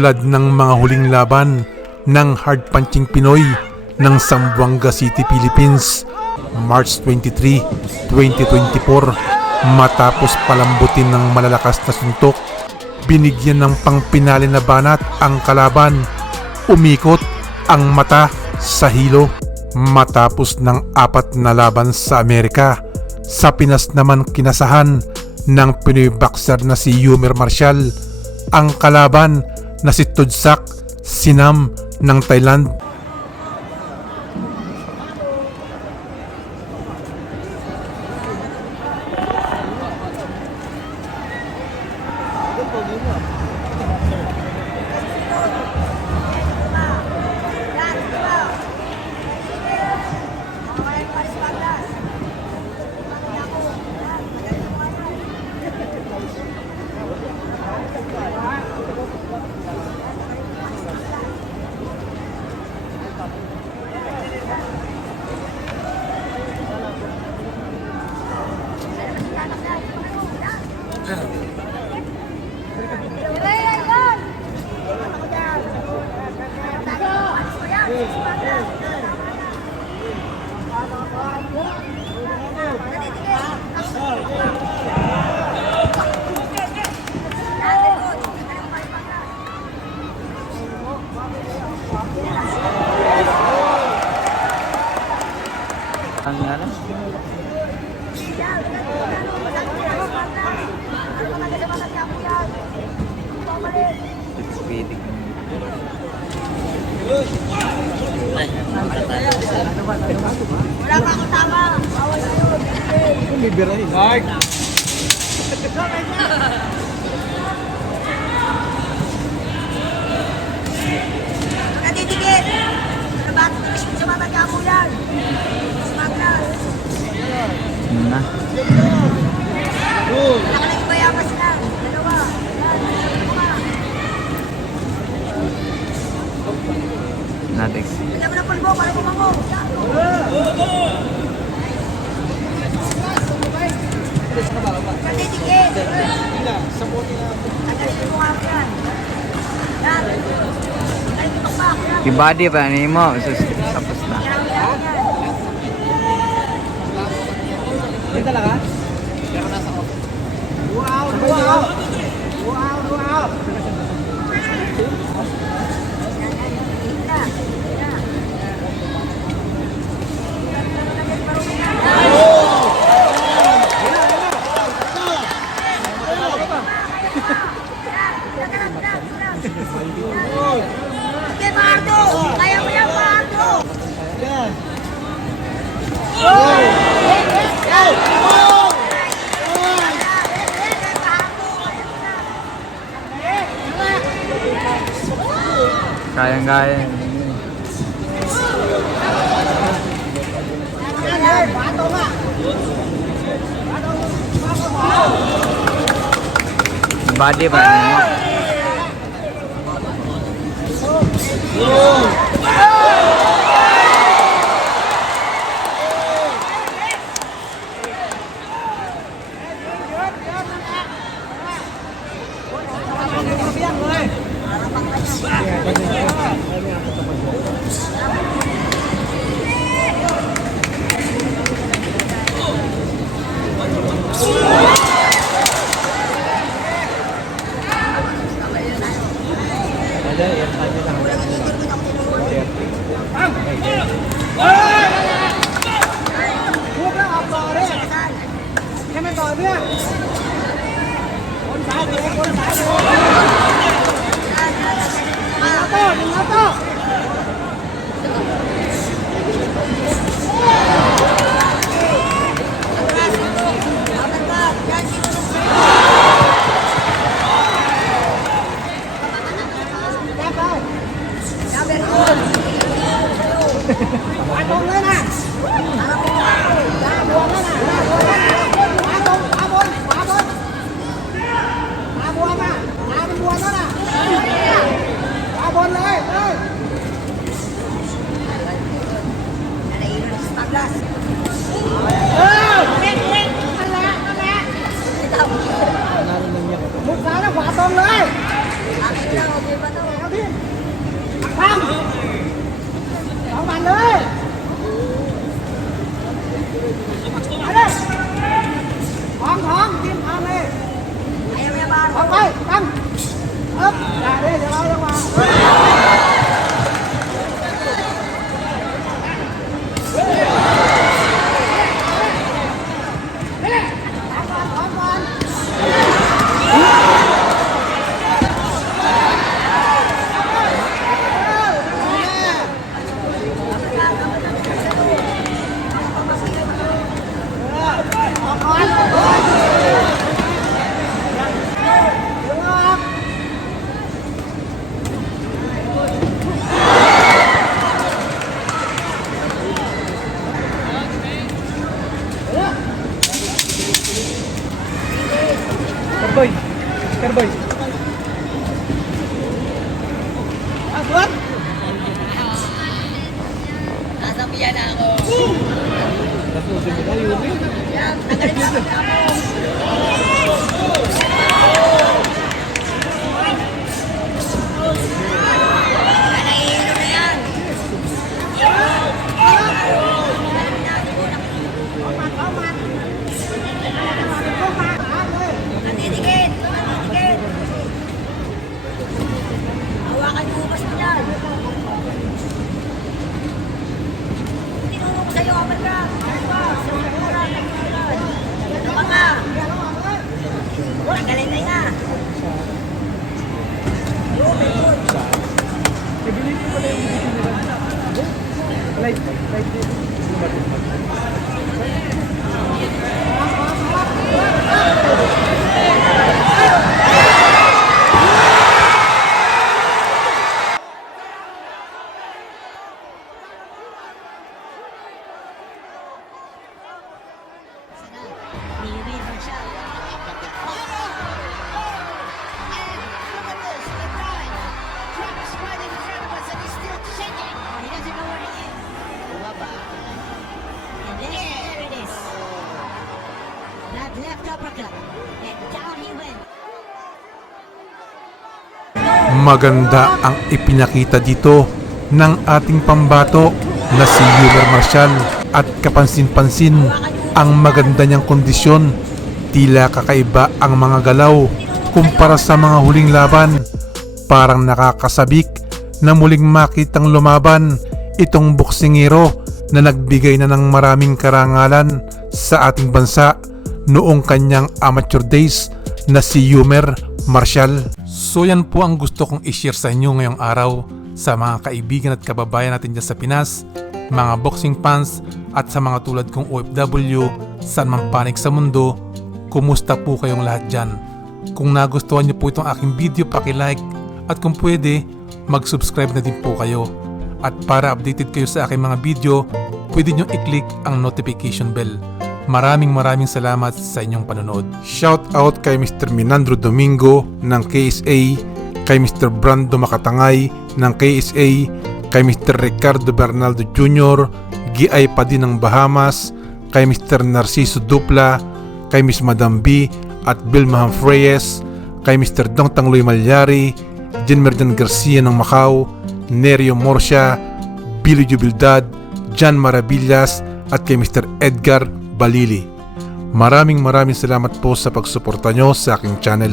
Tulad ng mga huling laban ng hard-punching Pinoy ng Zamboanga City, Philippines, March 23, 2024, matapos palambutin ng malalakas na suntok, binigyan ng pangpinali na banat ang kalaban. Umikot ang mata sa hilo. Matapos ng 4 na laban sa Amerika, sa Pinas naman kinasahan ng Pinoy boxer na si Yumer Marcial ang kalaban na si Tudsak Sinam ng Thailand. Ang ano? Speedy. Wala pa akong tama. Bawal na yun. Bibira ni Mark. Natitigil. Ano ba? Sumatagya mo yan. Smaglas. Na. Wala ka nang ibayamas na. Dalawa. Natex. Wala mo ng pulbo para bumango. Natitigil. Tagalin mo nga yan. Yan. Tagalin mo pa. Yung body pa, ano mo? Tapos na. Ini talaga? Wow, wow. Wow, wow. Sige, Pardo! Kaya mo yan, Pardo! Yan. Kayang-kaya. Yung body pa, ano mo? Sana ขวาตรงเลย Akin na, okay ba to? Carboy. What? Nasa piyan na ako. Yan, tagalit na ako. Nanahihilo na yan. Nandidikit! Nandidikit! Hawakan mo ubas mo yan. Tinuro ko sa'yo, amal ka. Ano ba? Ano ba nga? Tanggalin na nga. Left uppercut, and down he went. Maganda ang ipinakita dito ng ating pambato na si Yumer Marshall at kapansin-pansin ang maganda niyang kondisyon. Tila kakaiba ang mga galaw kumpara sa mga huling laban. Parang nakakasabik na muling makitang lumaban itong boksingero na nagbigay na ng maraming karangalan sa ating bansa noong kanyang amateur days na si Yumer Marshall. So yan po ang gusto kong i-share sa inyo ngayong araw sa mga kaibigan at kababayan natin dyan sa Pinas, mga boxing fans at sa mga tulad kong OFW saan man panig sa mundo. Kumusta po kayong lahat dyan? Kung nagustuhan niyo po itong aking video, paki-like at kung pwede, mag-subscribe na din po kayo. At para updated kayo sa aking mga video, pwede nyo i-click ang notification bell. Maraming salamat sa inyong panonood. Shout out kay Mr. Minandro Domingo ng KSA, kay Mr. Brando Makatangay ng KSA, kay Mr. Ricardo Bernaldo Jr., Giay pa din ng Bahamas, kay Mr. Narciso Dupla, kay Miss Madam B at Bilma Reyes, kay Mr. Dong Tangloy Malyari, Jen Merdan Garcia ng Macau, Nerio Morcia, Billy Jubilidad, Jan Maravillas at kay Mr. Edgar Balili. Maraming salamat po sa pagsuporta nyo sa aking channel.